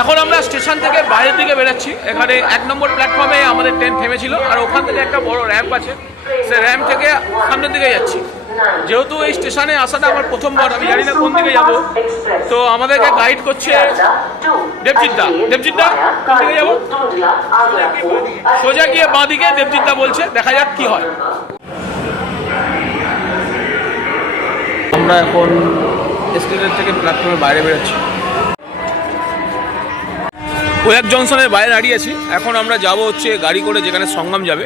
এখন আমরা স্টেশন থেকে বাইরের দিকে বেরোচ্ছি। এখানে এক নম্বর প্ল্যাটফর্মে আমাদের ট্রেন থেমেছিল আর ওখান থেকে একটা বড় র্যাম্প আছে। সেই র্যাম্প থেকে সামনের দিকে যাচ্ছি। যেহেতু এই স্টেশনে আসাটা আমার প্রথমবার, আমি জানি না কোন দিকে যাব। তো আমাদেরকে গাইড করছে দেবজিৎদা দেবজিৎদা কোন দিকে যাব? সোজা গিয়ে বাঁ দিকে দেবজিৎদা বলছে, দেখা যাক কি হয়। আমরা এখন স্টেশন থেকে প্ল্যাটফর্মের বাইরে বেরোচ্ছি। কোয়াক জংশনের বাইরে দাঁড়িয়ে আছি। এখন আমরা যাব হচ্ছে গাড়ি করে যেখানে সঙ্গম যাবে।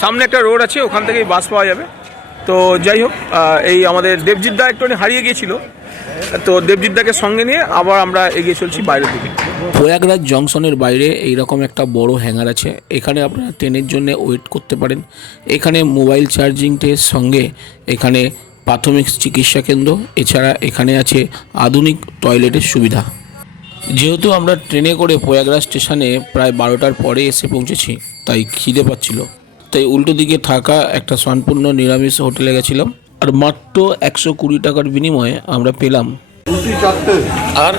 সামনে একটা রোড আছে, ওখান থেকেই বাস পাওয়া যাবে। তো যাই হোক এই আমাদের দেবজিৎদা একটুখানি হারিয়ে গিয়েছিল। তো দেবজিৎদাকে সঙ্গে নিয়ে আবার আমরা এগিয়ে চলছি বাইরের দিকে। প্রয়াগরাজ জংশনের বাইরে এইরকম একটা বড় হ্যাঙ্গার আছে। এখানে আপনারা ট্রেনের জন্য ওয়েট করতে পারেন। এখানে মোবাইল চার্জিংটের সঙ্গে এখানে প্রাথমিক চিকিৎসা কেন্দ্র। এছাড়া এখানে আছে আধুনিক টয়লেটের সুবিধা। যেহেতু আমরা ট্রেনে করে প্রয়াগরাজ স্টেশনে প্রায় বারোটার পরে এসে পৌঁছেছি তাই খিদে পাচ্ছিল। তাই উল্টো দিকে থাকা একটা সম্পূর্ণ নিরামিষ হোটেলে গেছিলাম আর মাত্র একশো কুড়ি টাকার বিনিময়ে আমরা পেলাম। আর?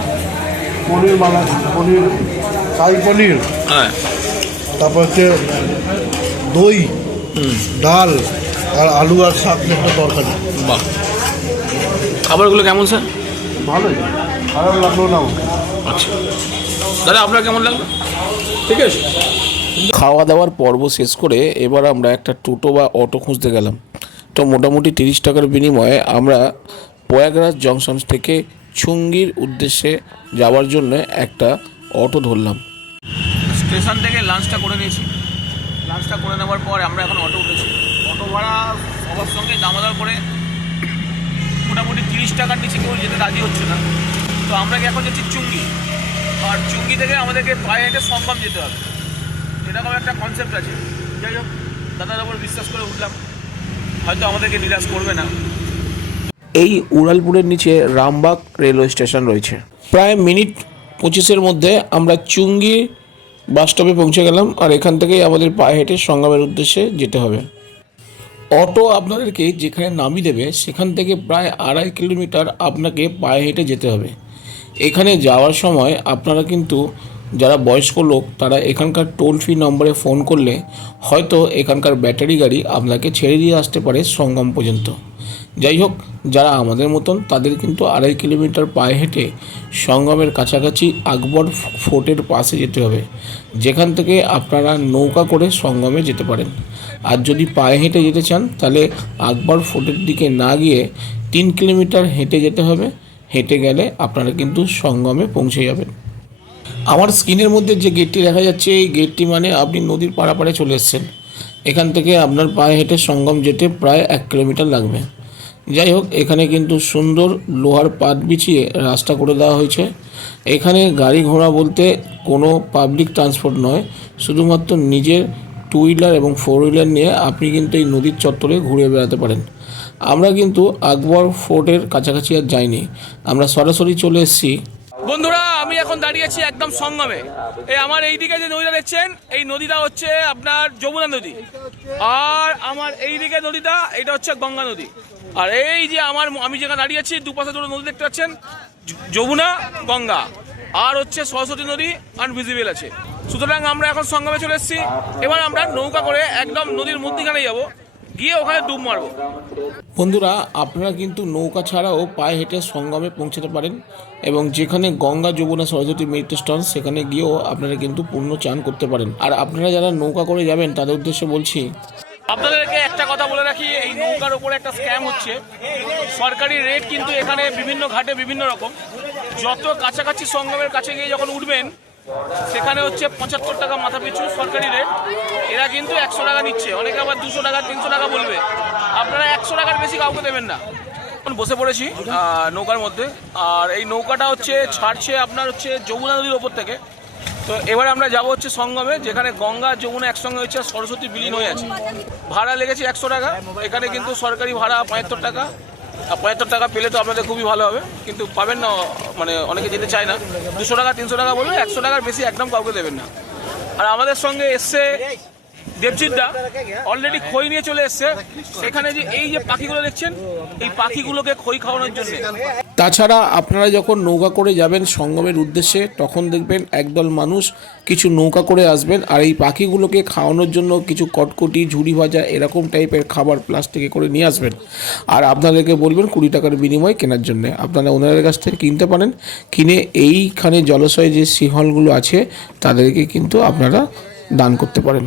পনির মালা পনির পনির। হ্যাঁ। তারপর হচ্ছে দই ডাল আর আলু আর শাক একটা তরকারি। বাহ। খাবারগুলো কেমন স্যার? ভালোই। খারাপ লাগল না। আচ্ছা। দাদা আপনার কেমন লাগল? ঠিক আছে। খাওয়া দাওয়ার পর্ব শেষ করে এবার আমরা একটা টোটো বা অটো খুঁজতে গেলাম। তো মোটামুটি তিরিশ টাকার বিনিময়ে আমরা প্রয়াগরাজ জংশন থেকে ছুঙ্গির উদ্দেশ্যে যাওয়ার জন্য একটা অটো ধরলাম। স্টেশন থেকে লাঞ্চটা করে নিয়েছি। লাঞ্চটা করে নেওয়ার পর আমরা এখন অটো উঠেছি। অটো ভাড়া সবার সঙ্গে দামাদার করে মোটামুটি তিরিশ টাকার নিচে কেউ যেতে রাজি হচ্ছে না। তো আমরা এখন যাচ্ছি চুঙ্গি? আর চুঙ্গি থেকে আমাদেরকে পায়ে হেঁটে সম্ভব যেতে হবে। এরকম একটা কনসেপ্ট আছে। যাই হোক, দাদার ওপর বিশ্বাস করে উঠলাম। হয়তো আমাদেরকে নিরাশ করবে না। এই উড়ালপুরের নিচে রামবাগ রেলওয়ে স্টেশন রয়েছে। প্রায় মিনিট পঁচিশের মধ্যে আমরা চুঙ্গি বাস স্টপে পৌঁছে গেলাম আর এখান থেকেই আমাদের পায়ে হেঁটে সঙ্গমের উদ্দেশ্যে যেতে হবে। অটো আপনাদেরকে যেখানে নামিয়ে দেবে, সেখান থেকে প্রায় আড়াই কিলোমিটার আপনাকে পায়ে হেঁটে যেতে হবে। এখানে যাওয়ার সময় আপনারা কিন্তু যারা বয়স্ক লোক, তারা এখানকার টোল ফ্রি নম্বরে ফোন করলে হয়তো এখানকার ব্যাটারি গাড়ি আপনাকে ছেড়ে দিয়ে আসতে পারে সঙ্গম পর্যন্ত। যাই হোক, যারা আমাদের মতন, তাদের কিন্তু আড়াই কিলোমিটার পায়ে হেঁটে সঙ্গমের কাছাকাছি আকবর ফোর্টের পাশে যেতে হবে। যেখান থেকে আপনারা নৌকা করে সঙ্গমে যেতে পারেন। আর যদি পায়ে হেঁটে যেতে চান, তাহলে আকবর ফোর্টের দিকে না গিয়ে তিন কিলোমিটার হেঁটে যেতে হবে। হেঁটে গেলে আপনারা কিন্তু সঙ্গমে পৌঁছে যাবেন। আমার স্ক্রিনের মধ্যে যে গেটটি দেখা যাচ্ছে, এই গেটটি মানে আপনি নদীর পাড়াপাড়ে চলে এসেছেন। এখান থেকে আপনার পায়ে হেঁটে সঙ্গম যেতে প্রায় এক কিলোমিটার লাগবে। যাই হোক, এখানে কিন্তু সুন্দর লোহার পাত বিছিয়ে রাস্তা করে দেওয়া হয়েছে। এখানে গাড়ি ঘোড়া বলতে কোনো পাবলিক ট্রান্সপোর্ট নয়, শুধুমাত্র নিজের টু হুইলার এবং ফোর হুইলার নিয়ে আপনি কিন্তু এই নদীর চত্বরে ঘুরে বেড়াতে পারেন। আমরা কিন্তু আকবর ফোর্টের কাছাকাছি আর যাইনি। আমরা সরাসরি চলে এসেছি। বন্ধুরা, আমি এখন দাঁড়িয়ে আছি একদম সঙ্গমে। এই আমার এই দিকে যে নদীটা দেখছেন, এই নদীটা হচ্ছে আপনার যমুনা নদী। আর আমার এইদিকে নদীটা, এটা হচ্ছে গঙ্গা নদী। আর এই যে আমার, আমি যেখানে দাঁড়িয়ে আছি, দুপাশে দুটো নদী দেখতে পাচ্ছেন, যমুনা, গঙ্গা। আর হচ্ছে সরস্বতী নদী আনভিজিবল আছে। সুতরাং আমরা এখন সঙ্গমে চলে এসেছি। এবার আমরা নৌকা করে একদম নদীর মধ্যিখানে যাব। গিয়ে ওখানে ডুব মারবো। বন্ধুরা আপনারা কিন্তু নৌকা ছাড়াও পায়ে হেঁটে সঙ্গমে পৌঁছাতে পারেন এবং যেখানে গঙ্গা যমুনা সরস্বতী মেডিটেশন সেখানে গিয়েও আপনারা কিন্তু পূর্ণ চান করতে পারেন। আর আপনারা যারা নৌকা করে যাবেন তাদের উদ্দেশ্যে বলছি আপনাদেরকে একটা কথা বলে রাখি এই নৌকার উপরে একটা স্ক্যাম হচ্ছে। সরকারি রেট কিন্তু এখানে বিভিন্ন ঘাটে বিভিন্ন রকম। যত কাছাকাছি সঙ্গমের কাছে গিয়ে যখন উঠবেন সেখানে হচ্ছে পঁচাত্তর টাকা মাথা পিছু সরকারি রেট এরা কিন্তু একশো টাকা নিচ্ছে। অনেকে আবার দুশো টাকা, তিনশো টাকা বলবে। আপনারা একশো টাকার বেশি কাউকে দেবেন না। বসে পড়েছি নৌকার মধ্যে। আর এই নৌকাটা হচ্ছে ছাড়ছে আপনার হচ্ছে যমুনা নদীর ওপর থেকে। তো এবার আমরা যাব হচ্ছে সঙ্গমে, যেখানে গঙ্গা, যমুনা একসঙ্গে হচ্ছে সরস্বতী বিলীন হয়ে আছে। ভাড়া লেগেছে একশো টাকা। এখানে কিন্তু সরকারি ভাড়া পঁয়াত্তর টাকা। পঁয়াত্তর টাকা পেলে তো আপনাদের খুবই ভালো হবে। কিন্তু পাবেন না মানে অনেকে যেতে চায় না। দুশো টাকা, তিনশো টাকা বলবে একশো টাকার বেশি একদম কাউকে দেবেন না। আর আমাদের সঙ্গে এসছে দেবজিৎ দা অলরেডি খই নিয়ে চলে এসছে। সেখানে যে এই যে পাখিগুলো দেখছেন, এই পাখিগুলোকে খই খাওয়ানোর জন্য। তাছাড়া আপনারা যখন নৌকা করে যাবেন সঙ্গমের উদ্দেশ্যে, তখন দেখবেন একদল মানুষ কিছু নৌকা করে আসবেন আর এই পাখিগুলোকে খাওয়ানোর জন্য কিছু কটকটি, ঝুড়ি ভাজা এরকম টাইপের খাবার প্লাস্টিকে করে নিয়ে আসবেন। আর আপনাদেরকে বলবেন কুড়ি টাকার বিনিময়ে কেনার জন্য। আপনারা ওনাদের কাছ থেকে কিনতে পারেন। কিনে এইখানে জলাশয়ে যে সিংহলগুলো আছে, তাদেরকে কিন্তু আপনারা দান করতে পারেন।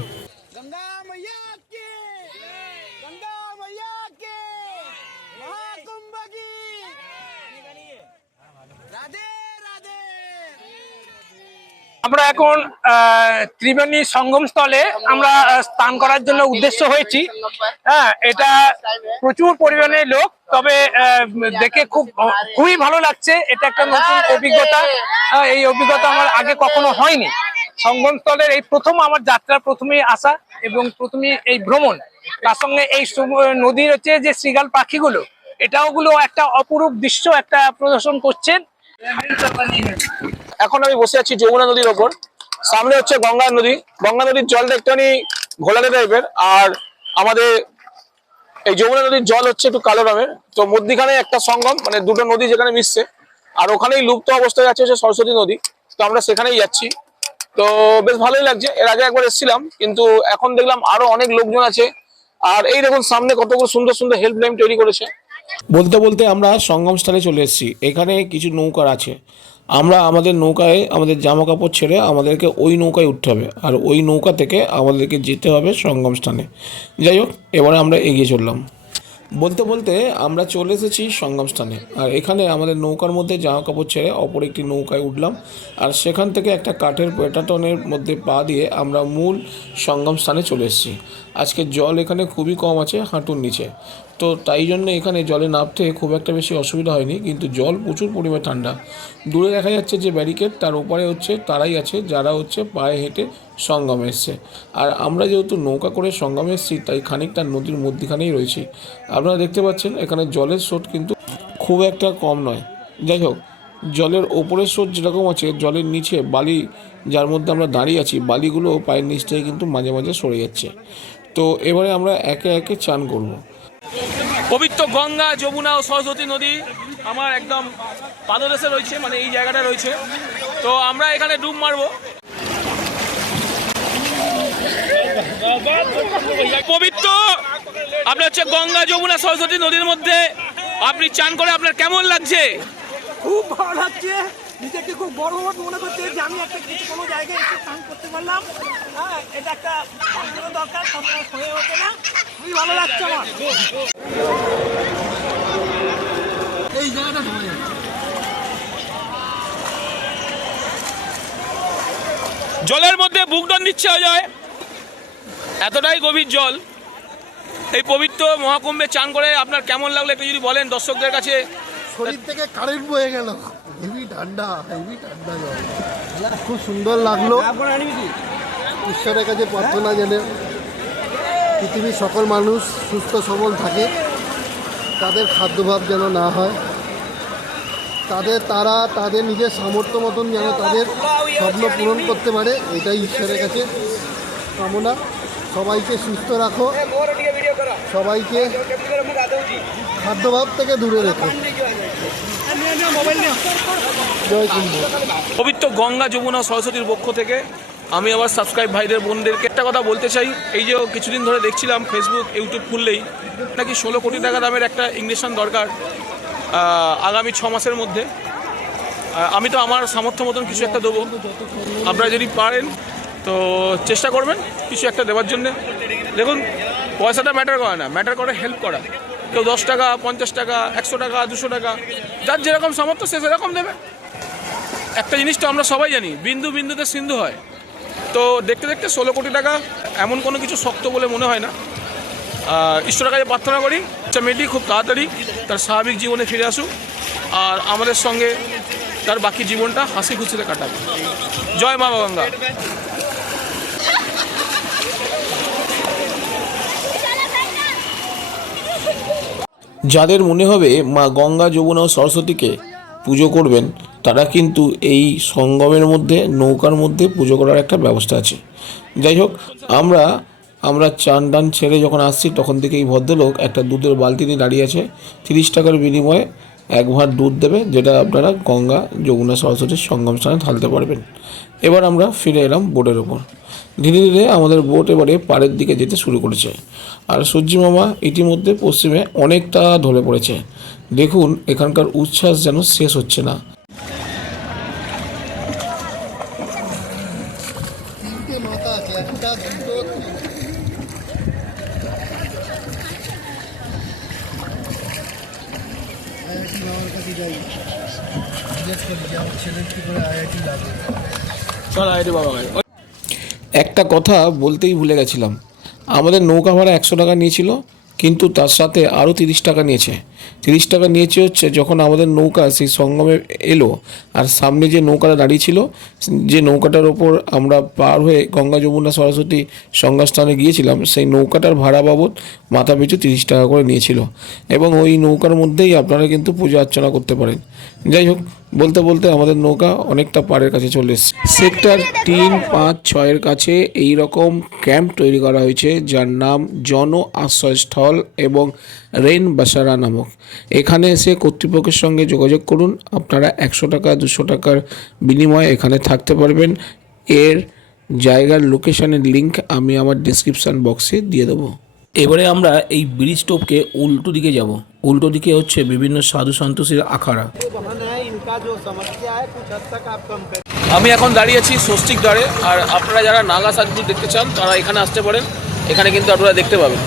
আমরা এখন ত্রিবেণী সঙ্গমস্থলে আমরা স্নান করার জন্য উদ্দেশ্য হয়েছি। হ্যাঁ এটা প্রচুর পরিমাণে লোক, তবে দেখে খুব, খুবই ভালো লাগছে। এটা একটা নতুন অভিজ্ঞতা। এই অভিজ্ঞতা আমার আগে কখনো হয়নি। সঙ্গমস্থলের এই প্রথম আমার যাত্রা প্রথমেই আসা এবং প্রথমেই এই ভ্রমণ। তার সঙ্গে এই নদীর হচ্ছে যে শৃগাল পাখিগুলো, এটাও গুলো একটা অপরূপ দৃশ্য, একটা প্রদর্শন করছেন। এখন আমি বসে আছি যমুনা নদীর ওপর। সামনে হচ্ছে গঙ্গা নদী। গঙ্গা নদীর জলটা একটুখানি ঘোলাটে টাইপের আর আমাদের এই যমুনা নদীর জল হচ্ছে একটু কালো রঙের। তো মধ্যিখানে একটা সঙ্গম মানে দুটো নদী যেখানে মিশছে। আর ওখানেই লুপ্ত অবস্থায় আছে হচ্ছে সরস্বতী নদী। তো আমরা সেখানেই যাচ্ছি। তো বেশ ভালোই লাগছে। এর আগে একবার এসেছিলাম, কিন্তু এখন দেখলাম আরও অনেক লোকজন আছে। আর এই দেখুন, সামনে কতগুলো সুন্দর সুন্দর হেল্পলাইন তৈরি করেছে। বলতে বলতে আমরা সঙ্গমস্থলে চলে এসেছি। এখানে কিছু নৌকার আছে। আমরা আমাদের নৌকায় আমাদের জামা কাপড় ছেড়ে আমাদেরকে ওই নৌকায় উঠতে হবে। আর ওই নৌকা থেকে আমাদেরকে যেতে হবে সঙ্গম স্থানে। যাই হোক, এবারে আমরা এগিয়ে চললাম। বলতে বলতে আমরা চলে এসেছি সঙ্গম স্থানে। আর এখানে আমাদের নৌকার মধ্যে জামা কাপড় ছেড়ে অপর একটি নৌকায় উঠলাম। আর সেখান থেকে একটা কাঠের পেটাটনের মধ্যে পা দিয়ে আমরা মূল সঙ্গম স্থানে চলে এসেছি। আজকে জল এখানে খুবই কম আছে, হাঁটুর নিচে। তো তাই জন্য এখানে জলে নামতে খুব একটা বেশি অসুবিধা হয়নি, কিন্তু জল প্রচুর পরিমাণে ঠান্ডা। দূরে দেখা যাচ্ছে যে ব্যারিকেড, তার ওপারে হচ্ছে তারাই আছে, যারা হচ্ছে পায়ে হেঁটে সঙ্গমে এসছে। আর আমরা যেহেতু নৌকা করে সঙ্গমে এসেছি, তাই খানিকটা নদীর মধ্যখানেই রয়েছি। আপনারা দেখতে পাচ্ছেন, এখানে জলের স্রোত কিন্তু খুব একটা কম নয়। যাই হোক, জলের ওপরের স্রোত যেরকম আছে, জলের নিচে বালি, যার মধ্যে আমরা দাঁড়িয়ে আছি, বালিগুলো পায়ের নিচ থেকে কিন্তু মাঝে মাঝে সরে যাচ্ছে। তো এবারে আমরা একে একে চান করব। পবিত্র গঙ্গা যমুনা ও সরস্বতী নদী আমার একদম পাদদেশে রয়েছে মানে এই জায়গাটা রয়েছে। তো আমরা এখানে ডুব মারবো। পবিত্র! আপনার হচ্ছে গঙ্গা যমুনা সরস্বতী নদীর মধ্যে আপনি চান করে আপনার কেমন লাগছে? খুব ভালো লাগছে। নিজেকে খুব বড় মনে করছে যে আমি একটা কিছু কোনো জায়গায় এসে স্নান করতে পারলাম। হ্যাঁ এটা একটা দরকার সব হয়ে ওঠে না। খুবই ভালো লাগছে আমার। এই জায়গাটা ধরে জলের মধ্যে বুকডন দিচ্ছে যায়। এতটাই গভীর জল। এই পবিত্র মহাকুম্ভে চান করে আপনার কেমন লাগল একটু যদি বলেন দর্শকদের কাছে। শরীর থেকে কারেন্ট বয়ে গেল। হেভি ঠান্ডা হেভি ঠান্ডা জল খুব সুন্দর লাগল। ঈশ্বরের কাছে প্রার্থনা জানে পৃথিবীর সকল মানুষ সুস্থ সবল থাকে। তাদের খাদ্যভাব যেন না হয়। তাদের তারা তাদের নিজের সামর্থ্য মতন যেন তাদের স্বপ্ন পূরণ করতে পারে এটাই ঈশ্বরের কাছে কামনা। সবাইকে সুস্থ রাখো। সবাইকে খাদ্যভাব থেকে দূরে রেখো। পবিত্র গঙ্গা যমুনা সরস্বতীর পক্ষ থেকে আমি আবার সাবস্ক্রাইব ভাইদের বোনদেরকে একটা কথা বলতে চাই। এই যে কিছুদিন ধরে দেখছিলাম ফেসবুক ইউটিউব খুললেই নাকি ষোলো কোটি টাকা দামের একটা ইঞ্জেকশন দরকার আগামী ছ মাসের মধ্যে। আমি তো আমার সামর্থ্য মতন কিছু একটা দেবো। আপনারা যদি পারেন, তো চেষ্টা করবেন কিছু একটা দেওয়ার জন্যে। দেখুন, পয়সাটা ম্যাটার করে না ম্যাটার করে হেল্প করা। কেউ দশ টাকা, পঞ্চাশ টাকা, একশো টাকা, দুশো টাকা, যার যেরকম সামর্থ্য সে সেরকম দেবে। একটা জিনিস তো আমরা সবাই জানি, বিন্দু বিন্দুতে সিন্ধু হয়। তো দেখতে দেখতে ষোলো কোটি টাকা এমন কোনো কিছু শক্ত বলে মনে হয় না। ঈশ্বরের কাছে প্রার্থনা করি একটা মেয়েটি খুব তাড়াতাড়ি তার স্বাভাবিক জীবনে ফিরে আসুক আর আমাদের সঙ্গে তার বাকি জীবনটা হাসি খুশিতে কাটাবে জয় মা গঙ্গা। যাদের মনে হবে মা গঙ্গা, যমুনা ও সরস্বতীকে পুজো করবেন, তারা কিন্তু এই সঙ্গমের মধ্যে, নৌকার মধ্যে পুজো করার একটা ব্যবস্থা আছে। যাই হোক, আমরা আমরা চান ডান ছেড়ে যখন আসছি, তখন থেকে এই ভদ্রলোক একটা দুধের বালতি নিয়ে দাঁড়িয়ে আছে। তিরিশ টাকার বিনিময়ে এক ভাঁড় দুধ দেবে, যেটা আপনারা গঙ্গা, যমুনা, সরস্বতীর সঙ্গম স্থানে ঢালতে পারবেন। এবার আমরা ফিরে এলাম বোটের ওপর ধীরে ধীরে আমাদের বোট এবারে পাড়ের দিকে যেতে শুরু করেছে। আর সূর্যি মামা ইতিমধ্যে পশ্চিমে অনেকটা ঢলে পড়েছে। দেখুন এখানকার উচ্ছ্বাস যেন শেষ হচ্ছে না। চল আইডি বাবা একটা কথা বলতেই ভুলে গেছিলাম। আমাদের নৌকা ভাড়া একশো টাকা নিয়েছিল, কিন্তু তার সাথে আরও তিরিশ টাকা নিয়েছে। তিরিশ টাকা নিয়েছে হচ্ছে, যখন আমাদের নৌকা সেই সঙ্গমে এলো, আর সামনে যে নৌকাটা দাঁড়িয়ে ছিল, যে নৌকাটার ওপর আমরা পার হয়ে গঙ্গা যমুনা সরস্বতী সংজ্ঞাস্থানে গিয়েছিলাম, সেই নৌকাটার ভাড়া বাবদ মাথা পিছু তিরিশ টাকা করে নিয়েছিল। এবং ওই নৌকার মধ্যেই আপনারা কিন্তু পূজা অর্চনা করতে পারেন। যাই হোক, বলতে বলতে আমাদের নৌকা অনেকটা পাড়ের কাছে চলে সেক্টর তিন পাঁচ ছয়ের কাছে এই রকম ক্যাম্প তৈরি করা হয়েছে, যার নাম জন আশ্রয়স্থল এবং রেন বাসারা নামক। এখানে এসে কর্তৃপক্ষের সঙ্গে যোগাযোগ করুন। আপনারা একশো টাকা, দুশো টাকার বিনিময়ে এখানে থাকতে পারবেন। এর জায়গার লোকেশনের লিংক আমি আমার ডিসক্রিপশান বক্সে দিয়ে দেবো। এবারে আমরা এই ব্রিজ টোপকে উল্টো দিকে যাব। উল্টো দিকে হচ্ছে বিভিন্ন সাধু সন্তোষীর আখাড়া। আমি এখন দাঁড়িয়ে আছি স্বস্তিক দ্বারে। আর আপনারা যারা নাগা সাজপুর দেখতে চান, তারা এখানে আসতে পারেন। এখানে কিন্তু আপনারা দেখতে পাবেন।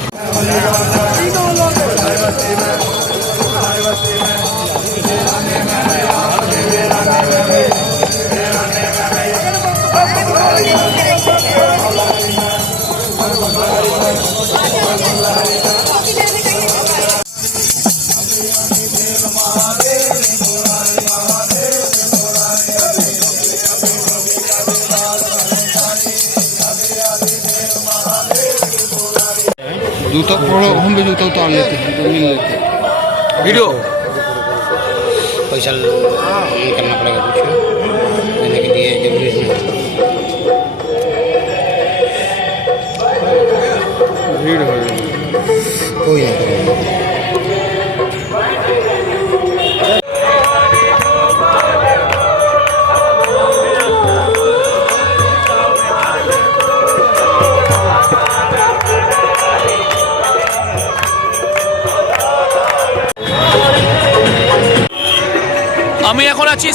जूता पकड़ो हम भी जूता उतार लेते हैं तो मिल लेते हैं वीडियो पैसा करना पड़ेगा कुछ देने के लिए जरूरी है भीड़ हो कोई नहीं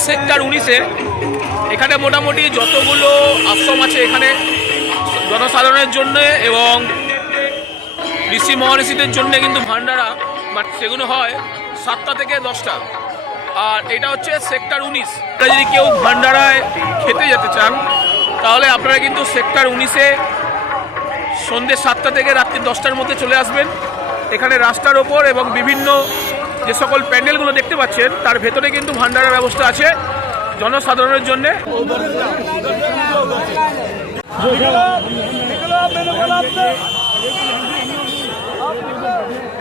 সেক্টর উনিশে, এখানে মোটামুটি যতগুলো আশ্রম আছে এখানে জনসাধারণের জন্য এবং ঋষি মহর্ষিদের জন্য কিন্তু ভান্ডারা বাট সেগুলো হয় সাতটা থেকে দশটা। আর এটা হচ্ছে সেক্টর উনিশ। এটা যদি কেউ ভান্ডারায় খেতে যেতে চান, তাহলে আপনারা কিন্তু সেক্টর উনিশে সন্ধ্যে সাতটা থেকে রাত্রি দশটার মধ্যে চলে আসবেন। এখানে রাস্তার ওপর এবং বিভিন্ন যে সকল প্যান্ডেলগুলো দেখতে পাচ্ছেন তার ভেতরে কিন্তু ভান্ডারের ব্যবস্থা আছে জনসাধারণের জন্যে आज मिल सकता है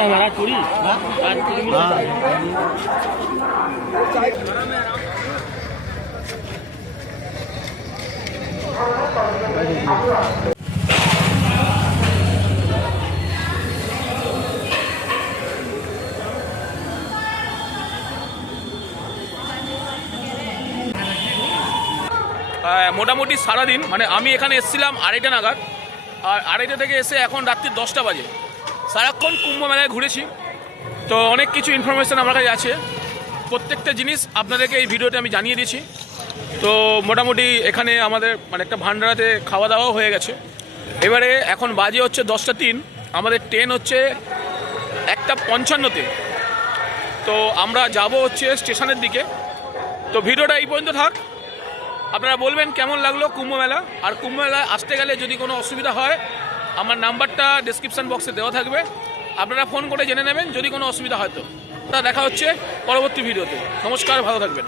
हमारा पूरी आज पूरी मिल सकता है আহ, মোটামুটি সারাদিন মানে আমি এখানে এসেছিলাম আড়াইটা নাগাদ আর আড়াইটা থেকে এসে এখন রাত্রি দশটা বাজে সারাক্ষণ কুম্ভ মেলায় ঘুরেছি। তো অনেক কিছু ইনফরমেশান আমার কাছে আছে। প্রত্যেকটা জিনিস আপনাদেরকে এই ভিডিওতে আমি জানিয়ে দিয়েছি। তো মোটামুটি এখানে আমাদের মানে একটা ভান্ডারাতে খাওয়া দাওয়াও হয়ে গেছে। এবারে এখন বাজে হচ্ছে দশটা তিন। আমাদের ট্রেন হচ্ছে একটা পঞ্চান্নতে। তো আমরা যাব হচ্ছে স্টেশনের দিকে। তো ভিডিওটা এই পর্যন্ত থাক। আপনারা বলবেন কেমন লাগল কুম্ভ মেলা? আর কুম্ভ মেলায় আসতে গেলে যদি কোনো অসুবিধা হয় আমার নাম্বারটা ডিসক্রিপশান বক্সে দেওয়া থাকবে। আপনারা ফোন করে জেনে নেবেন, যদি কোনো অসুবিধা হয় তো। তা দেখা হচ্ছে পরবর্তী ভিডিওতে নমস্কার, ভালো থাকবেন।